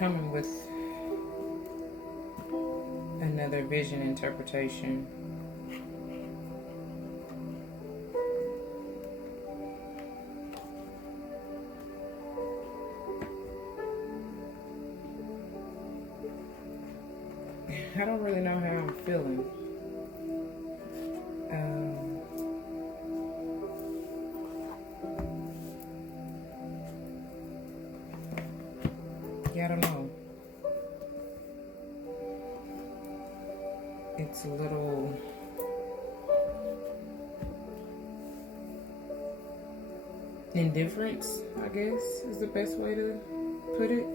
coming with another vision interpretation. I don't really know how I'm feeling. Yeah, I don't know. It's a little indifference, I guess, is the best way to put it.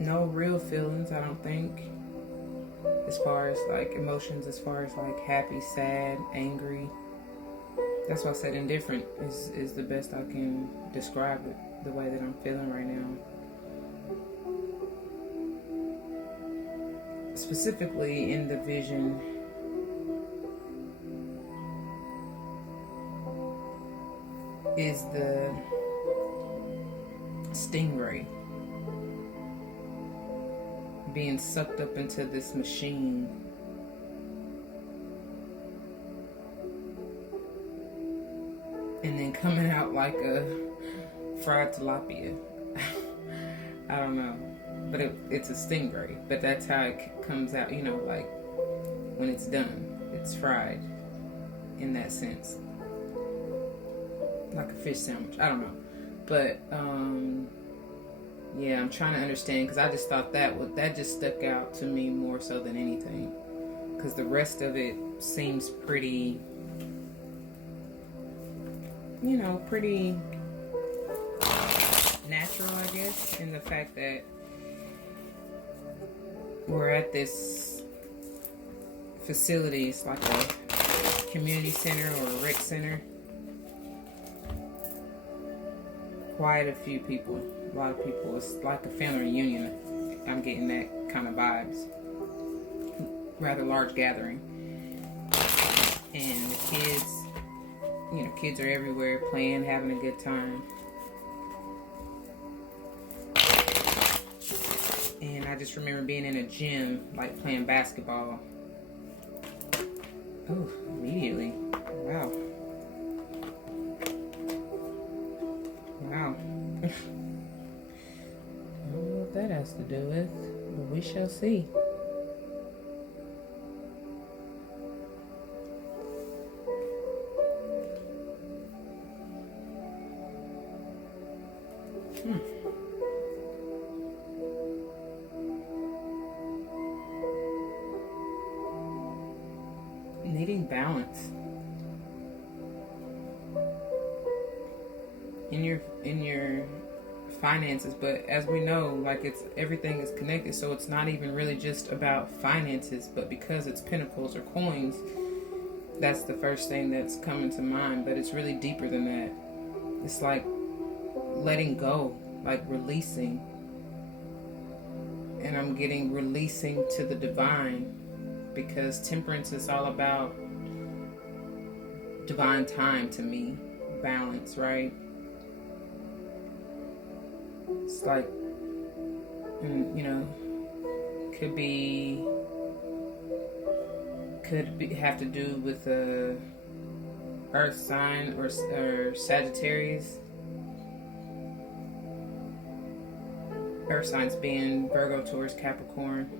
No real feelings, I don't think, as far as like emotions, as far as like happy, sad, angry. That's why I said indifferent is the best I can describe it, the way that I'm feeling right now. Specifically in the vision, is the Stingray being sucked up into this machine, and then coming out like a fried tilapia. I don't know, but it's a stingray, but that's how it comes out, you know, like when it's done, it's fried in that sense, like a fish sandwich. I don't know, but yeah, I'm trying to understand, because I just thought that just stuck out to me more so than anything, because the rest of it seems pretty, you know, pretty natural, I guess, in the fact that we're at this facility. It's like a community center or a rec center. Quite a few people, a lot of people. It's like a family reunion. I'm getting that kind of vibes. Rather large gathering. And the kids, you know, kids are everywhere playing, having a good time. And I just remember being in a gym, like playing basketball. Oh, immediately. Wow. Wow. I don't know what that has to do with, but we shall see. Needing balance in your finances, but as we know, like, it's everything is connected, so it's not even really just about finances, but because it's pentacles or coins, that's the first thing that's coming to mind, but it's really deeper than that. It's like letting go, like releasing, and I'm getting releasing to the divine, because temperance is all about divine time to me, balance, right? It's like, you know, could have to do with a earth sign or Sagittarius. Earth signs being Virgo, Taurus, Capricorn.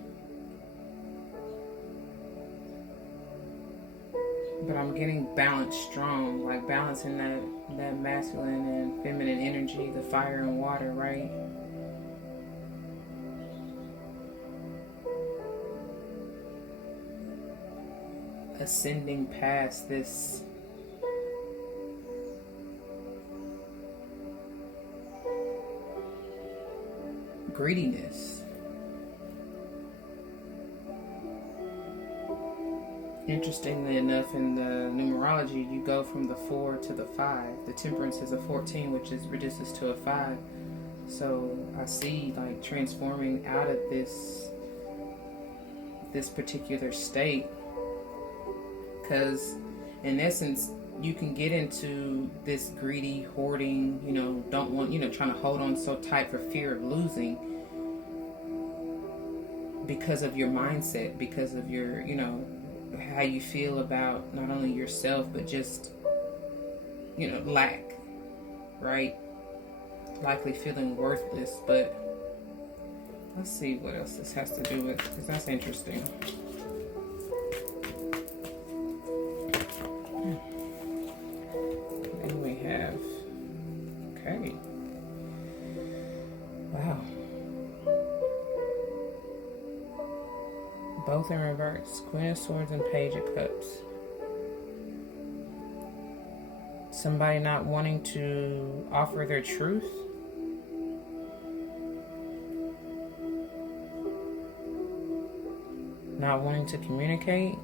But I'm getting balance strong, like balancing that masculine and feminine energy, the fire and water, right? Ascending past this greediness. Interestingly enough, in the numerology, you go from the 4 to the 5. The temperance is a 14, which reduces to a 5. So I see, like, transforming out of this particular state, because in essence, you can get into this greedy, hoarding, don't want, trying to hold on so tight for fear of losing, because of your mindset, because of your, how you feel about not only yourself, but just, lack, right? Likely feeling worthless. But let's see what else this has to do with, because that's interesting. Then we have, okay. Wow. Both in reverse. Queen of Swords and Page of Cups. Somebody not wanting to offer their truth. Not wanting to communicate.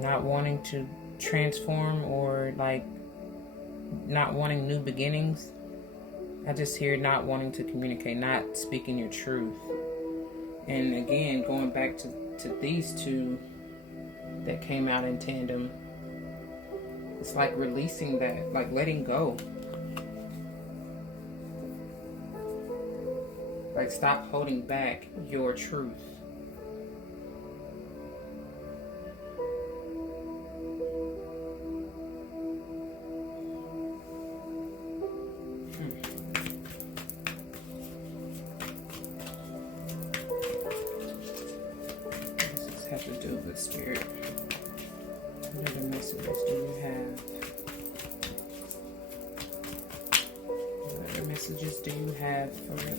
Not wanting to transform, or like not wanting new beginnings. I just hear not wanting to communicate, not speaking your truth. And again, going back to these two that came out in tandem, it's like releasing that, like letting go. Like stop holding back your truth. Have to do with spirit. What other messages do you have? What other messages do you have for me?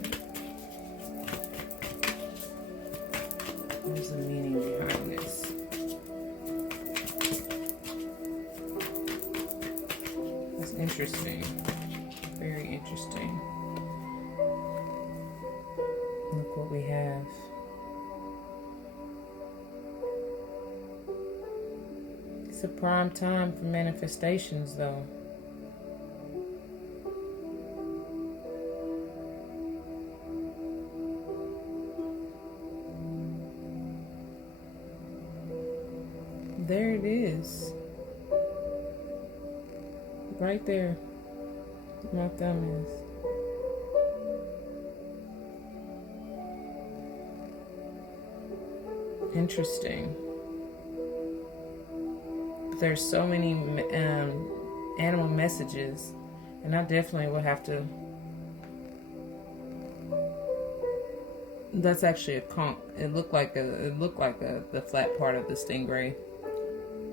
What's the meaning behind this? That's interesting. Very interesting. Look what we have. It's a prime time for manifestations, though. There it is. Right there. My thumb is. Interesting. There's so many animal messages, and I definitely will have to. That's actually a conch. It looked like the flat part of the stingray,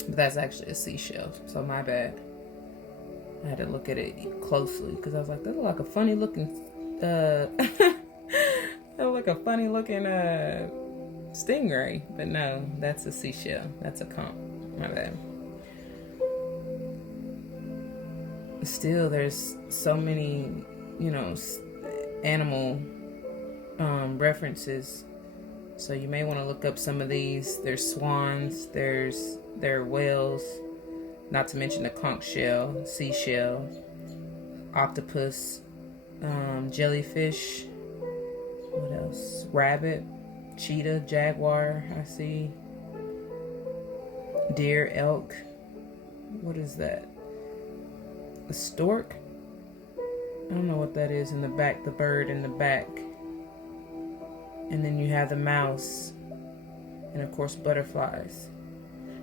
but that's actually a seashell. So my bad. I had to look at it closely because I was like, that looked like a funny looking. That looked like a funny looking stingray, but no, that's a seashell. That's a conch. My bad. Still, there's so many, animal references. So you may want to look up some of these. There's swans, there are whales, not to mention the conch shell, seashell, octopus, jellyfish. What else? Rabbit, cheetah, jaguar, I see. Deer, elk. What is that? A stork? I don't know what that is in the back, the bird in the back. And then you have the mouse. And of course butterflies.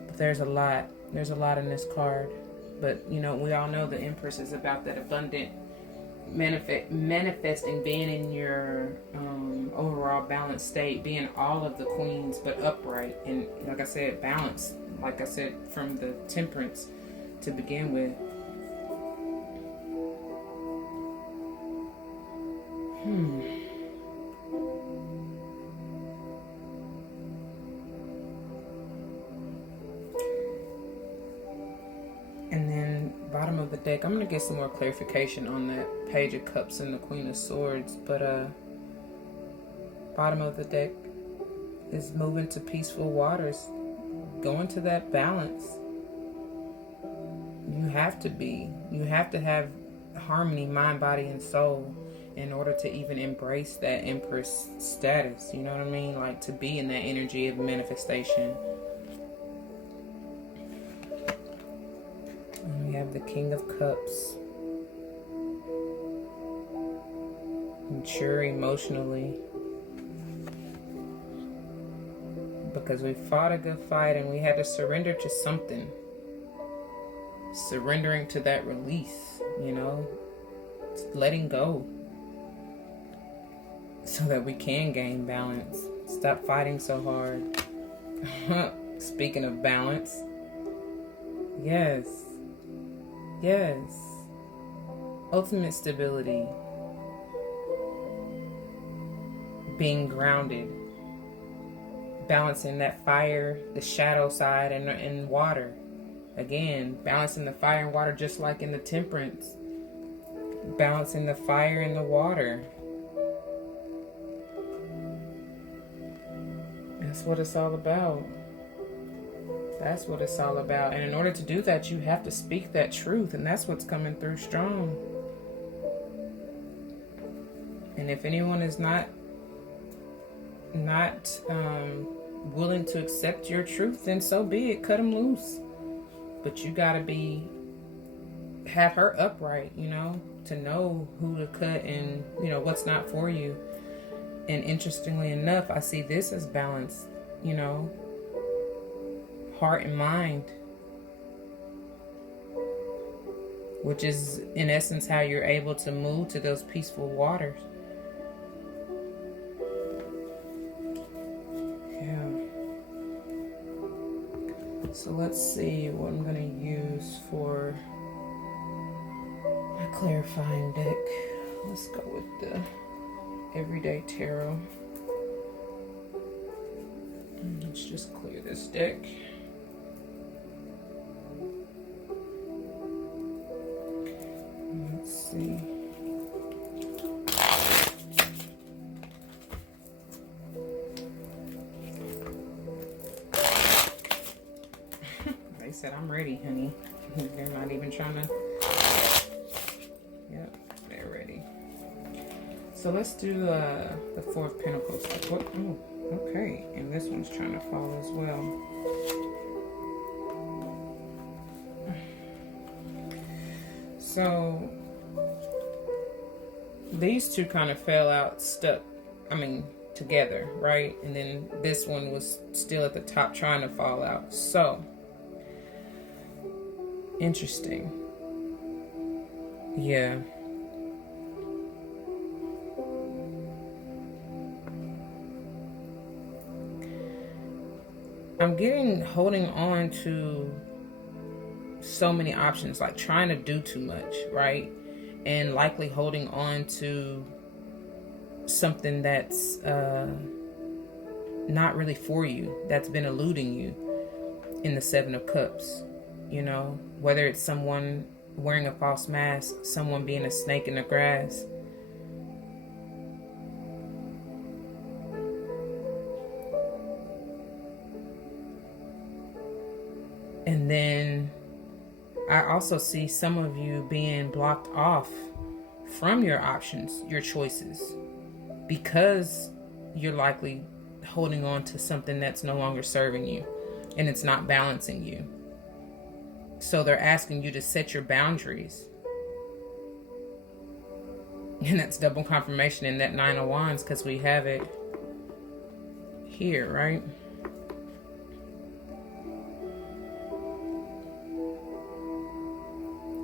But there's a lot. There's a lot in this card. But we all know the Empress is about that abundant manifesting, being in your overall balanced state, being all of the queens but upright. And like I said, balanced. Like I said, from the Temperance to begin with. And then bottom of the deck, I'm going to get some more clarification on that Page of Cups and the Queen of Swords, but bottom of the deck is moving to peaceful waters, going to that balance. You have to have harmony, mind, body, and soul. in order to even embrace that Empress status. You know what I mean? Like, to be in that energy of manifestation. And we have the King of Cups. Mature emotionally. Because we fought a good fight and we had to surrender to something. Surrendering to that release, you know, letting go, so that we can gain balance. Stop fighting so hard. Speaking of balance, yes, ultimate stability, being grounded, balancing that fire, the shadow side, and water. Again, balancing the fire and water, just like in the Temperance. Balancing the fire and the water. That's what it's all about. That's what it's all about. And in order to do that, you have to speak that truth. And that's what's coming through strong. And if anyone is not willing to accept your truth, then so be it. Cut them loose. But you gotta have her upright, you know, to know who to cut and, you know, what's not for you. And interestingly enough, I see this as balance, you know, heart and mind, which is in essence how you're able to move to those peaceful waters. So let's see what I'm going to use for my clarifying deck. Let's go with the Everyday Tarot. Let's just clear this deck. Let's see. They said, I'm ready, honey. They're not even trying to. Yep, they're ready. So let's do the Four of Pentacles. What? Oh, okay. And this one's trying to fall as well. So these two kind of fell out together, right? And then this one was still at the top trying to fall out. So interesting. Yeah. I'm holding on to so many options, like trying to do too much, right? And likely holding on to something that's not really for you, that's been eluding you in the Seven of Cups, you know, whether it's someone wearing a false mask, someone being a snake in the grass. And then I also see some of you being blocked off from your options, your choices, because you're likely holding on to something that's no longer serving you and it's not balancing you. So they're asking you to set your boundaries. And that's double confirmation in that Nine of Wands, because we have it here, right?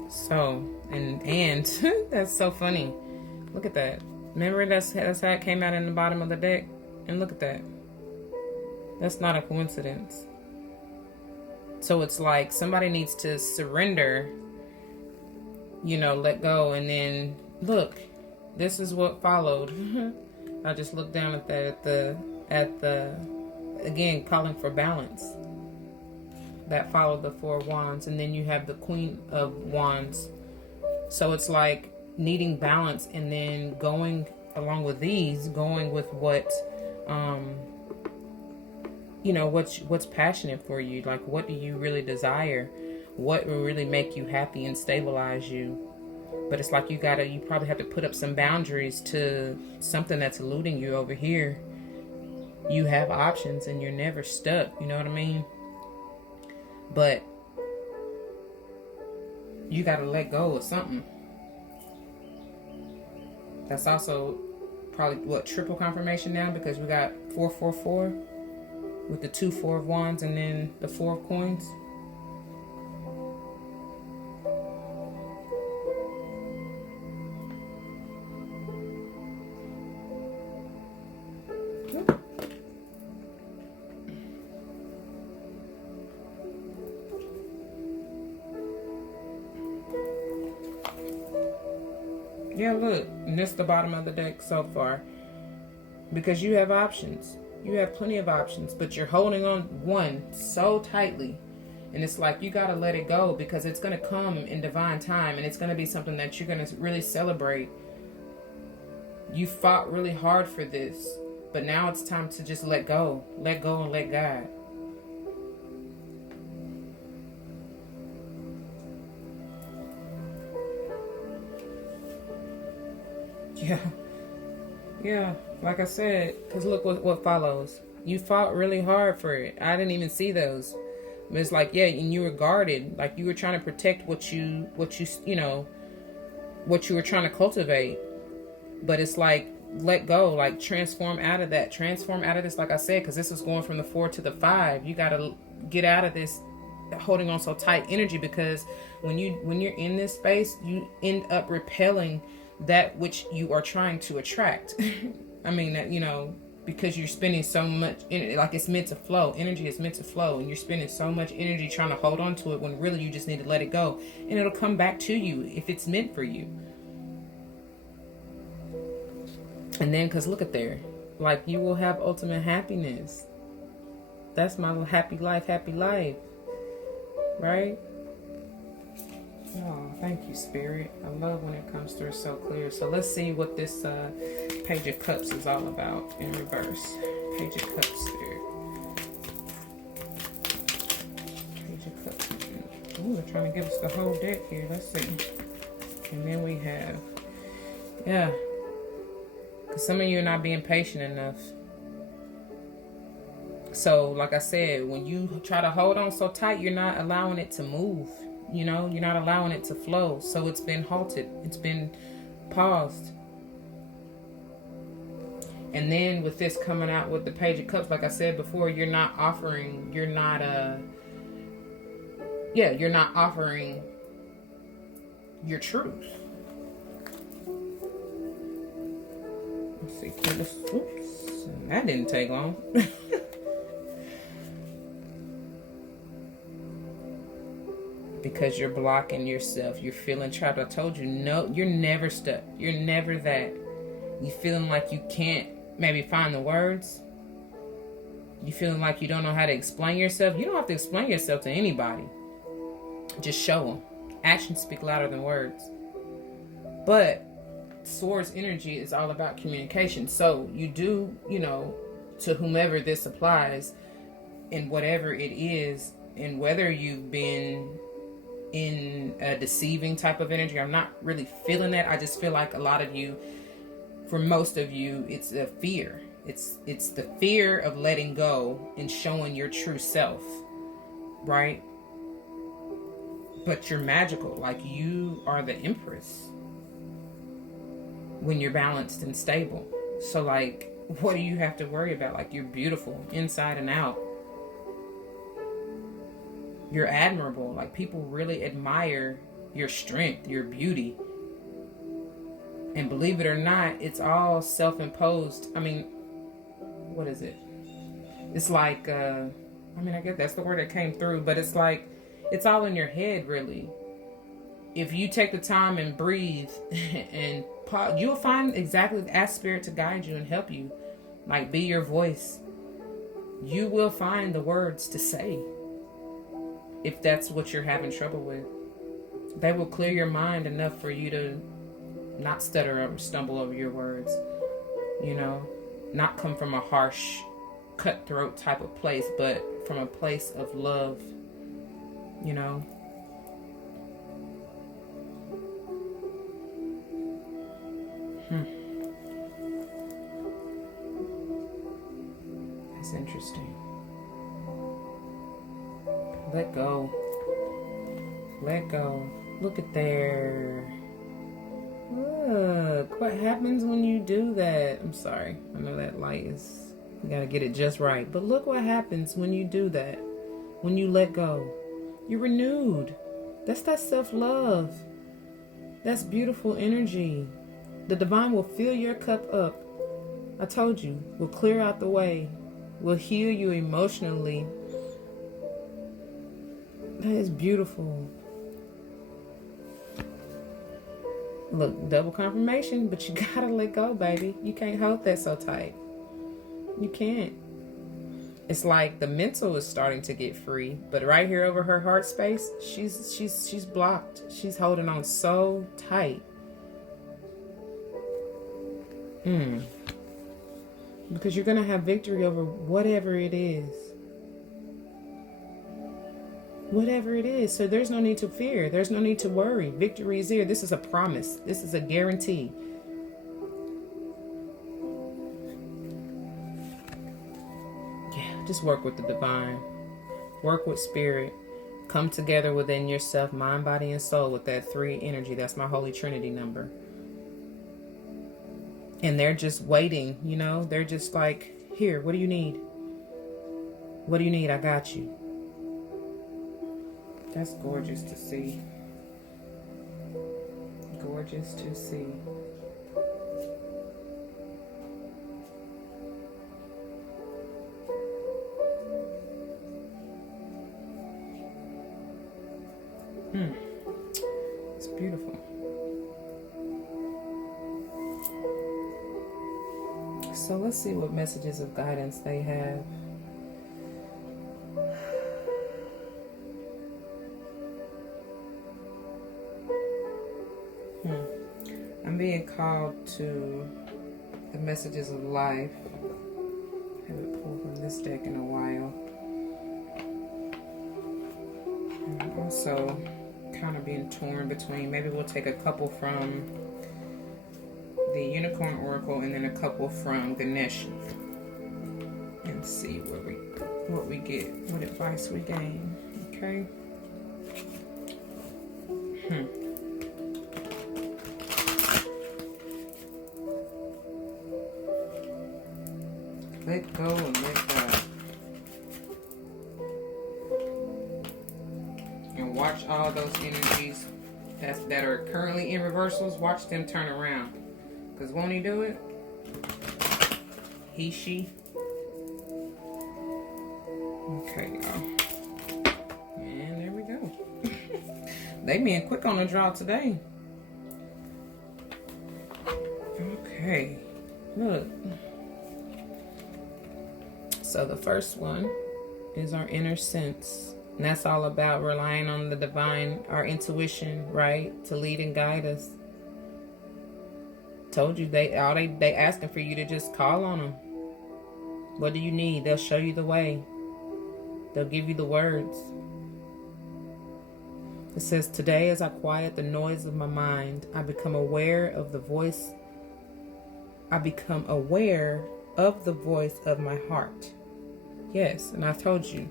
So, and that's so funny. Look at that. Remember that's how it came out in the bottom of the deck? And look at that. That's not a coincidence. So it's like somebody needs to surrender, you know, let go, and then look, this is what followed. I just looked down at that at the again, calling for balance. That followed the Four of Wands, and then you have the Queen of Wands. So it's like needing balance, and then going along with these, going with what you know, what's passionate for you. Like, what do you really desire? What will really make you happy and stabilize you? But it's like you probably have to put up some boundaries to something that's eluding you over here. You have options and you're never stuck, you know what I mean? But you got to let go of something. That's also probably triple confirmation now, because we got 444 with the 2 4 of wands and then the 4 of coins. Yeah, look, and this is the bottom of the deck so far. Because you have options. You have plenty of options, but you're holding on one so tightly. And it's like you got to let it go, because it's going to come in divine time, and it's going to be something that you're going to really celebrate. You fought really hard for this, but now it's time to just let go. Let go and let God. Yeah, like I said, because look what follows. You fought really hard for it. I didn't even see those. But it's like, yeah, and you were guarded. Like you were trying to protect what you were trying to cultivate. But it's like, let go, like transform out of that. Transform out of this, like I said, because this is going from the 4 to the 5. You got to get out of this holding on so tight energy, because when you're in this space, you end up repelling that which you are trying to attract. I mean, that, because you're spending so much, like it's meant to flow. Energy is meant to flow, and you're spending so much energy trying to hold on to it when really you just need to let it go, and it'll come back to you if it's meant for you. And then, because look at there, like you will have ultimate happiness. That's my happy life, right? Oh, thank you, Spirit. I love when it comes through so clear. So let's see what this Page of Cups is all about in reverse. Page of Cups, Spirit. Page of Cups. Ooh, they're trying to give us the whole deck here. Let's see. And then we have, because some of you are not being patient enough. So, like I said, when you try to hold on so tight, you're not allowing it to move. You're not allowing it to flow. So it's been halted. It's been paused. And then with this coming out with the Page of Cups, like I said before, you're not offering your truth. Let's see. Oops. That didn't take long. Because you're blocking yourself. You're feeling trapped. I told you, no, you're never stuck. You're never that. You feeling like you can't maybe find the words. You feeling like you don't know how to explain yourself. You don't have to explain yourself to anybody. Just show them. Actions speak louder than words. But Swords energy is all about communication. So you do, to whomever this applies, in whatever it is, and whether you've been in a deceiving type of energy. I'm not really feeling that. I just feel like a lot of you, for most of you, it's a fear. It's the fear of letting go and showing your true self, right? But you're magical. Like you are the Empress when you're balanced and stable. So like, what do you have to worry about? Like you're beautiful inside and out. You're admirable. Like people really admire your strength, your beauty. And believe it or not, it's all self-imposed. I mean, what is it? It's like, I guess that's the word that came through, but it's like, it's all in your head, really. If you take the time and breathe and pause, you'll find exactly, ask Spirit to guide you and help you. Like, be your voice. You will find the words to say. If that's what you're having trouble with, they will clear your mind enough for you to not stutter or stumble over your words, not come from a harsh, cutthroat type of place, but from a place of love, That's interesting. Let go. Let go. Look at there. Look what happens when you do that. I'm sorry. I know that light is, you gotta get it just right. But look what happens when you do that. When you let go. You're renewed. That's that self-love. That's beautiful energy. The divine will fill your cup up. I told you. Will clear out the way. Will heal you emotionally. That is beautiful. Look, double confirmation, but you gotta let go, baby. You can't hold that so tight. You can't. It's like the mental is starting to get free, but right here over her heart space, she's blocked. She's holding on so tight. Because you're gonna have victory over whatever it is. Whatever it is. So there's no need to fear. There's no need to worry. Victory is here. This is a promise. This is a guarantee. Yeah, just work with the divine. Work with spirit. Come together within yourself, mind, body, and soul with that 3 energy. That's my Holy Trinity number. And they're just waiting, you know. They're just like, here, what do you need? What do you need? I got you. That's gorgeous to see. Gorgeous to see. It's beautiful. So let's see what messages of guidance they have. I'm being called to the messages of life. I haven't pulled from this deck in a while. And I'm also kind of being torn between, maybe we'll take a couple from the Unicorn Oracle and then a couple from Ganesh and see what we get, what advice we gain. Okay. Let go and let God. And watch all those energies that are currently in reversals. Watch them turn around. Because won't he do it? He, she. Okay, y'all. And there we go. They being quick on the draw today. Okay. Look. So the first one is our inner sense. And that's all about relying on the divine, our intuition, right? To lead and guide us. Told you, they asking for you to just call on them. What do you need? They'll show you the way. They'll give you the words. It says, today as I quiet the noise of my mind, I become aware of the voice. I become aware of the voice of my heart. Yes, and I told you.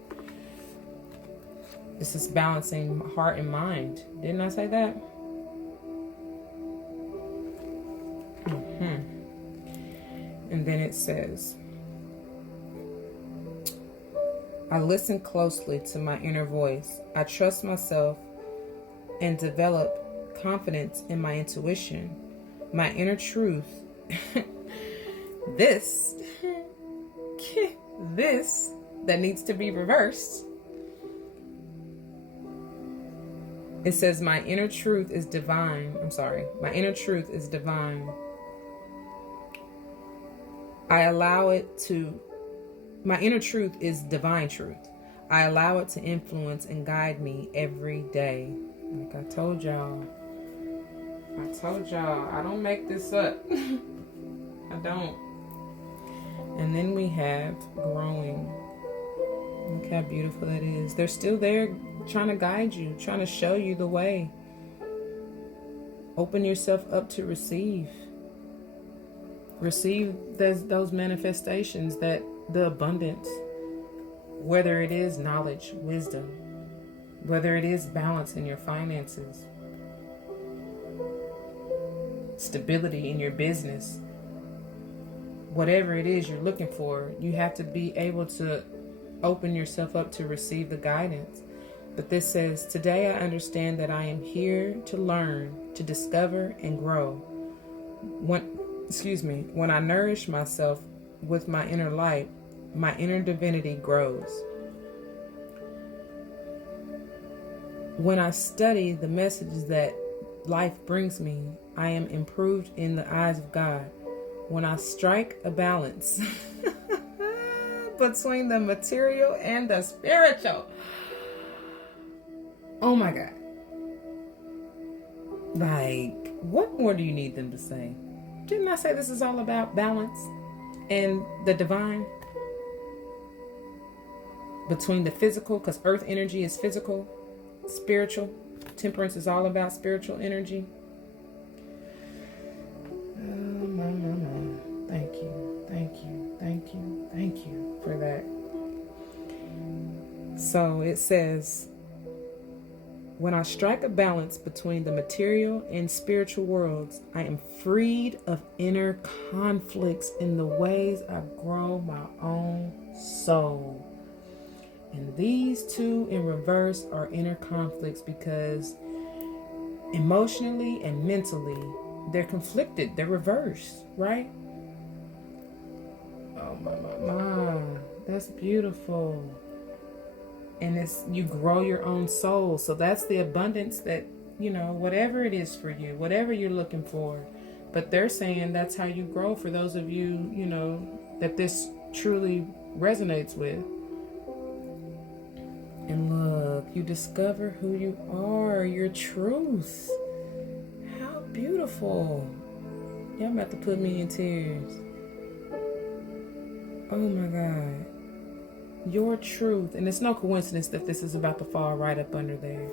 This is balancing heart and mind. Didn't I say that? And then it says, I listen closely to my inner voice. I trust myself and develop confidence in my intuition, my inner truth. This that needs to be reversed. It says my inner truth is divine. I'm sorry. My inner truth is divine. I allow it to, my inner truth is divine truth. I allow it to influence and guide me every day. Like I told y'all, I don't make this up. I don't. And then we have growing. Look how beautiful that is. They're still there trying to guide you, trying to show you the way. Open yourself up to receive. Receive those manifestations, that the abundance, whether it is knowledge, wisdom, whether it is balance in your finances, stability in your business, whatever it is you're looking for, you have to be able to open yourself up to receive the guidance. But this says, today I understand that I am here to learn, to discover and grow. When I nourish myself with my inner light, my inner divinity grows. When I study the messages that life brings me, I am improved in the eyes of God. When I strike a balance between the material and the spiritual. Oh my God. Like, what more do you need them to say? Didn't I say this is all about balance and the divine? Between the physical, because earth energy is physical, spiritual. Temperance is all about spiritual energy. Thank you for that. So it says, when I strike a balance between the material and spiritual worlds, I am freed of inner conflicts in the ways I grow my own soul. And these two in reverse are inner conflicts, because emotionally and mentally they're conflicted, they're reversed, right? Oh my, that's beautiful. And it's, you grow your own soul. So that's the abundance that, whatever it is for you, whatever you're looking for. But they're saying that's how you grow, for those of you, that this truly resonates with. And look, you discover who you are, your truth. How beautiful. Y'all about to put me in tears. Oh my God. Your truth. And it's no coincidence that this is about to fall right up under there.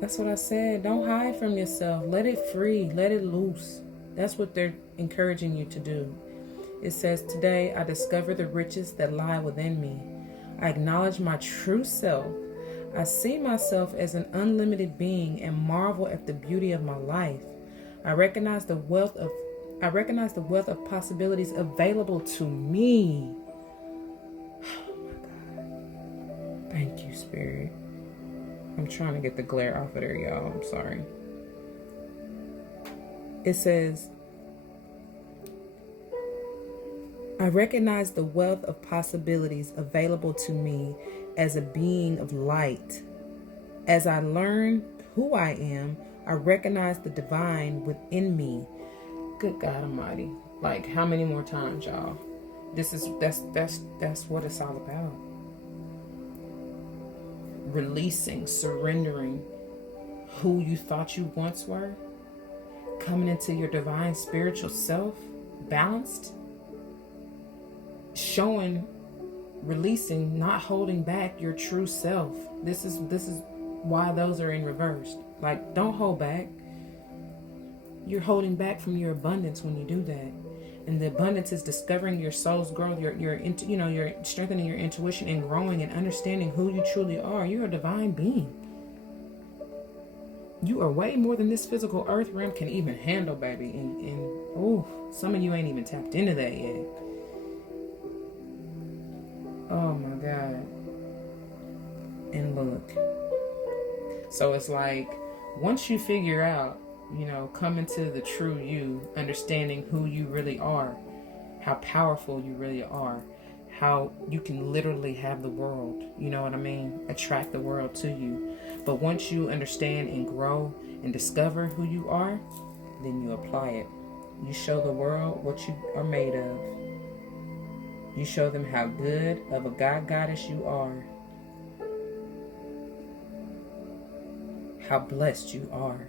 That's what I said. Don't hide from yourself. Let it free. Let it loose. That's what they're encouraging you to do. It says, today I discover the riches that lie within me. I acknowledge my true self. I see myself as an unlimited being and marvel at the beauty of my life. I recognize the wealth of possibilities available to me. Oh my God. Thank you, Spirit. I'm trying to get the glare off of there, y'all. I'm sorry. It says, I recognize the wealth of possibilities available to me as a being of light. As I learn who I am, I recognize the divine within me. Good God Almighty. Like, how many more times, y'all? That's what it's all about. Releasing, surrendering who you thought you once were, coming into your divine spiritual self, balanced, showing, releasing, not holding back your true self. This is why those are in reverse. Like, don't hold back. You're holding back from your abundance when you do that. And the abundance is discovering your soul's growth, you're strengthening your intuition and growing and understanding who you truly are. You're a divine being. You are way more than this physical earth realm can even handle, baby. And some of you ain't even tapped into that yet. Oh my God. And look. So it's like, once you figure out, coming to the true you, understanding who you really are, how powerful you really are, how you can literally have the world, you know what I mean? Attract the world to you. But once you understand and grow and discover who you are, then you apply it. You show the world what you are made of. You show them how good of a goddess you are. How blessed you are.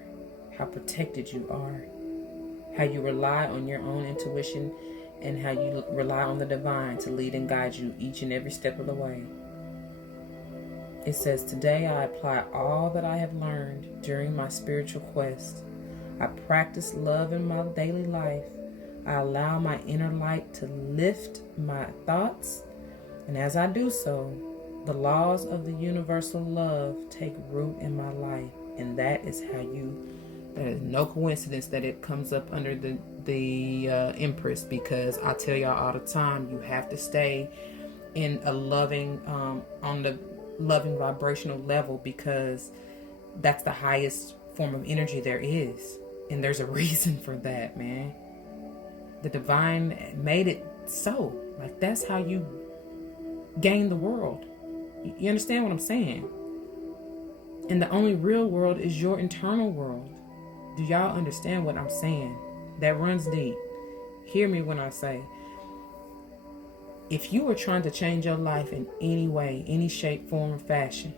How protected you are. How you rely on your own intuition and how you rely on the divine to lead and guide you each and every step of the way. It says, today I apply all that I have learned during my spiritual quest. I practice love in my daily life. I allow my inner light to lift my thoughts, and as I do so, the laws of the universal love take root in my life. And that is no coincidence that it comes up under the Empress, because I tell y'all all the time, you have to stay in a loving, on the loving vibrational level, because that's the highest form of energy there is. And there's a reason for that, man. The divine made it so. Like, that's how you gain the world. You understand what I'm saying? And the only real world is your internal world. Do y'all understand what I'm saying? That runs deep. Hear me when I say, if you are trying to change your life in any way, any shape, form, or fashion,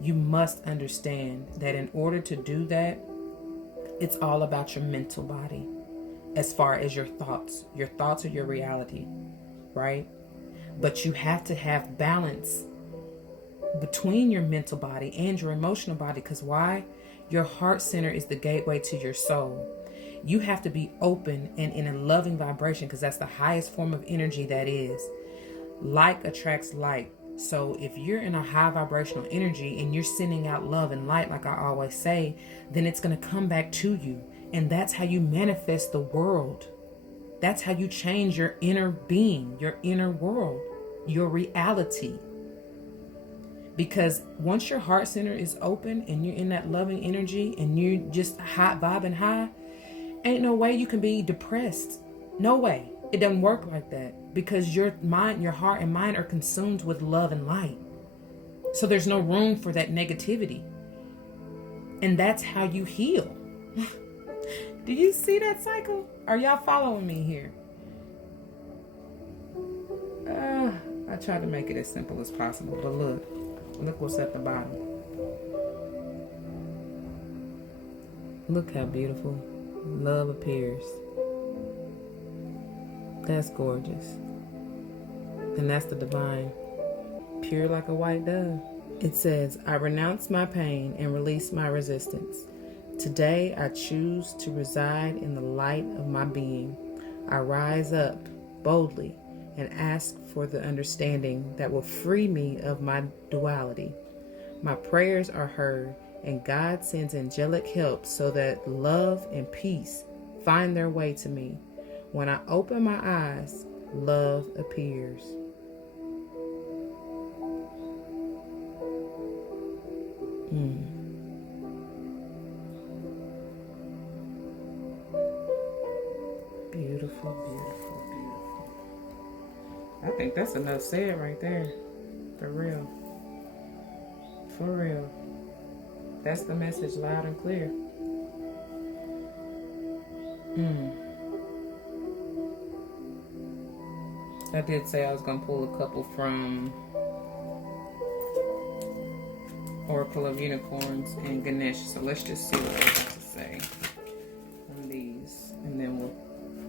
you must understand that in order to do that, it's all about your mental body. As far as your thoughts are your reality, right? But you have to have balance between your mental body and your emotional body. Because why? Your heart center is the gateway to your soul. You have to be open and in a loving vibration, because that's the highest form of energy that is. Like attracts like. So if you're in a high vibrational energy and you're sending out love and light, like I always say, then it's going to come back to you. And that's how you manifest the world. That's how you change your inner being, your inner world, your reality. Because once your heart center is open and you're in that loving energy and you're just hot vibing high, ain't no way you can be depressed. No way. It doesn't work like that, because your mind, your heart and mind are consumed with love and light. So there's no room for that negativity. And that's how you heal. Do you see that cycle? Are y'all following me here? I tried to make it as simple as possible, but look what's at the bottom. Look how beautiful love appears. That's gorgeous. And that's the divine, pure like a white dove. It says, I renounce my pain and release my resistance. Today I choose to reside in the light of my being. I rise up boldly and ask for the understanding that will free me of my duality. My prayers are heard, and God sends angelic help so that love and peace find their way to me. When I open my eyes, love appears. Beautiful, beautiful, beautiful. I think that's enough said right there. For real. For real. That's the message, loud and clear. I did say I was going to pull a couple from Oracle of Unicorns and Ganesh. So let's just see what they have to say on these, and then we'll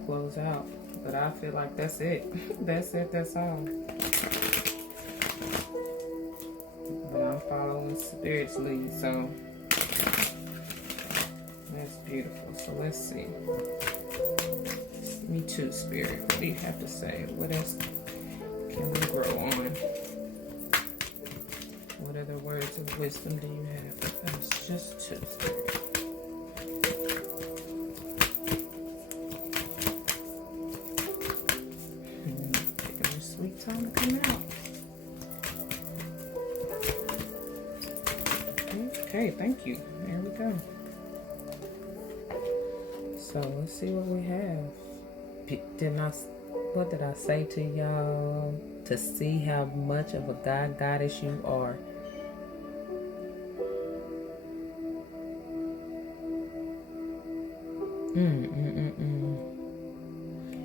close out. But I feel like that's it. That's it. That's all. But I'm following Spirit's lead, so that's beautiful. So let's see. Me too, Spirit. What do you have to say? What else can we grow on? What other words of wisdom do you have for us? Just two, Spirit. Taking your sweet time to come out. Okay, thank you. There we go. So let's see what we have. What did I say to y'all? To see how much of a god goddess you are.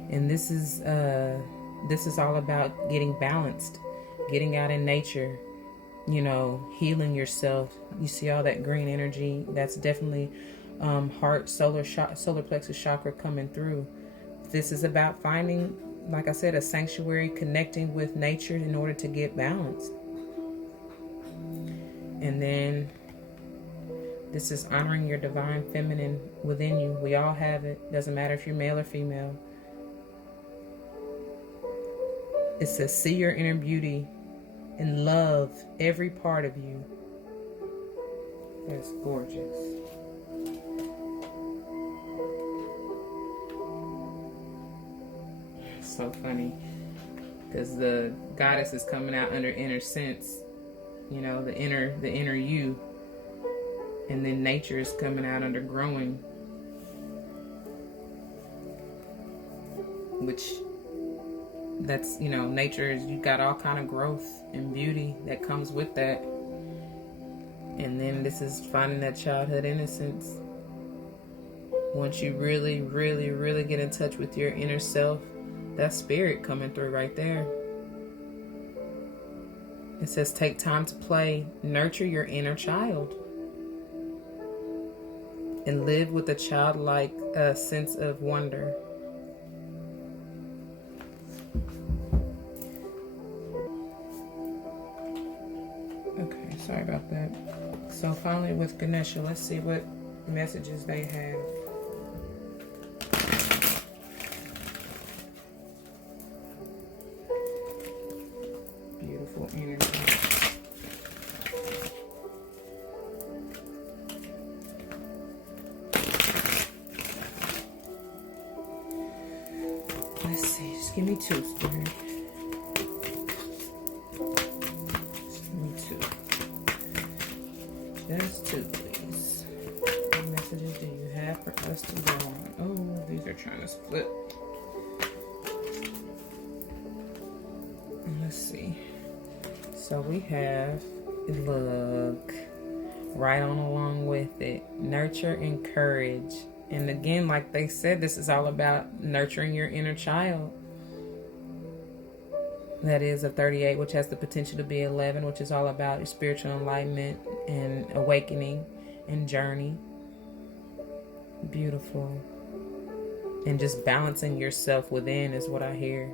And this is all about getting balanced, getting out in nature, you know, healing yourself. You see all that green energy? That's definitely heart, solar plexus chakra coming through. This is about finding, like I said, a sanctuary, connecting with nature in order to get balanced. And then this is honoring your divine feminine within you. We all have it. Doesn't matter if you're male or female. It says, see your inner beauty and love every part of you. That's gorgeous. So funny, because the goddess is coming out under inner sense, you know, the inner you, and then nature is coming out under growing, which that's, you know, nature is, you got all kind of growth and beauty that comes with that. And then this is finding that childhood innocence. Once you really, really, really get in touch with your inner self, that spirit coming through right there. It says, take time to play, nurture your inner child, and live with a childlike sense of wonder. Okay, sorry about that. So finally with Ganesha, let's see what messages they have. Beautiful energy. Let's see, just give me two, Spirit. Just give me two. Just two, please. What messages do you have for us to go on? Oh, these are trying to split. Let's see. So we have, look, right on along with it, nurture and courage. And again, like they said, this is all about nurturing your inner child. That is a 38, which has the potential to be 11, which is all about your spiritual enlightenment and awakening and journey. Beautiful. And just balancing yourself within is what I hear.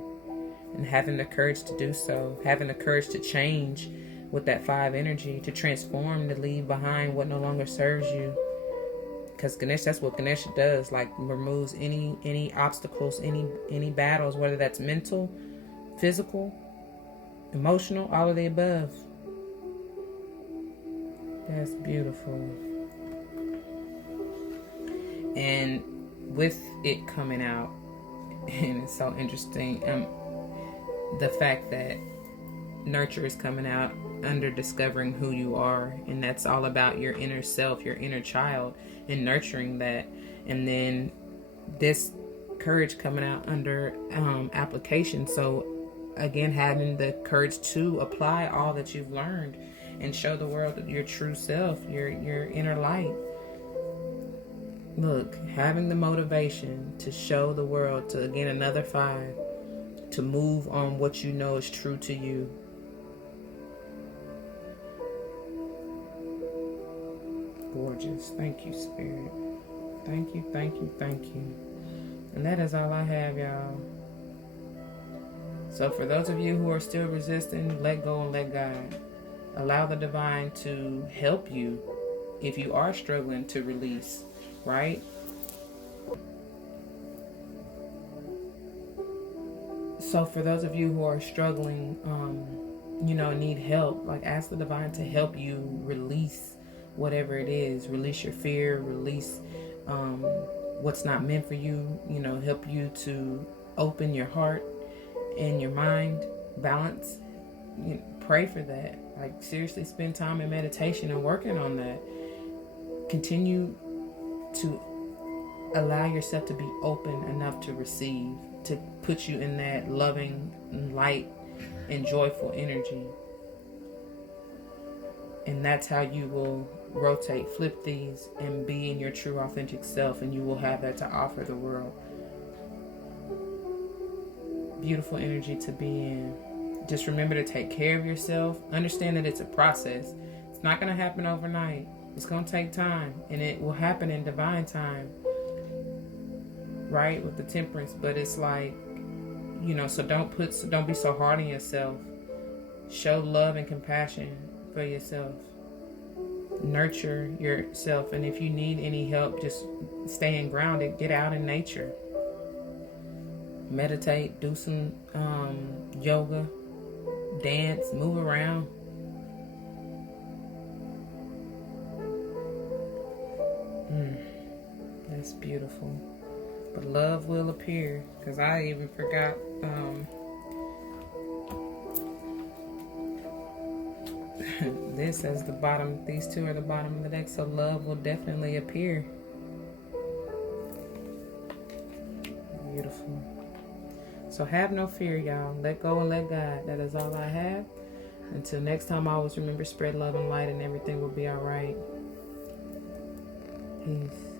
And having the courage to do so. Having the courage to change with that 5 energy. To transform, to leave behind what no longer serves you. Because Ganesh, that's what Ganesha does. Like, removes any obstacles, any battles, whether that's mental, physical, emotional, all of the above. That's beautiful. And with it coming out, and it's so interesting, the fact that nurture is coming out under discovering who you are, and that's all about your inner self, your inner child, and nurturing that. And then this courage coming out under application. So again, having the courage to apply all that you've learned and show the world your true self, your inner light. Look, having the motivation to show the world, to again another 5, to move on what you know is true to you. Gorgeous. Thank you, Spirit. Thank you, thank you, thank you. And that is all I have, y'all. So for those of you who are still resisting, let go and let God. Allow the divine to help you if you are struggling to release, right? So for those of you who are struggling, need help, like ask the divine to help you release whatever it is. Release your fear, release what's not meant for you, help you to open your heart and your mind, balance. Pray for that. Like, seriously, spend time in meditation and working on that. Continue to allow yourself to be open enough to receive, to put you in that loving, light, and joyful energy. And that's how you will rotate, flip these, and be in your true, authentic self, and you will have that to offer the world. Beautiful energy to be in. Just remember to take care of yourself. Understand that it's a process. It's not going to happen overnight. It's going to take time, and it will happen in divine time, right? With the temperance. But it's like, so don't be so hard on yourself. Show love and compassion for yourself. Nurture yourself, and if you need any help, just staying grounded. Get out in nature. meditate, do some yoga, dance, move around. That's beautiful. But love will appear, because I even forgot this as the bottom. These two are the bottom of the deck, so love will definitely appear. Beautiful. So have no fear, y'all. Let go and let God. That is all I have. Until next time, always remember, spread love and light, and everything will be all right. Peace.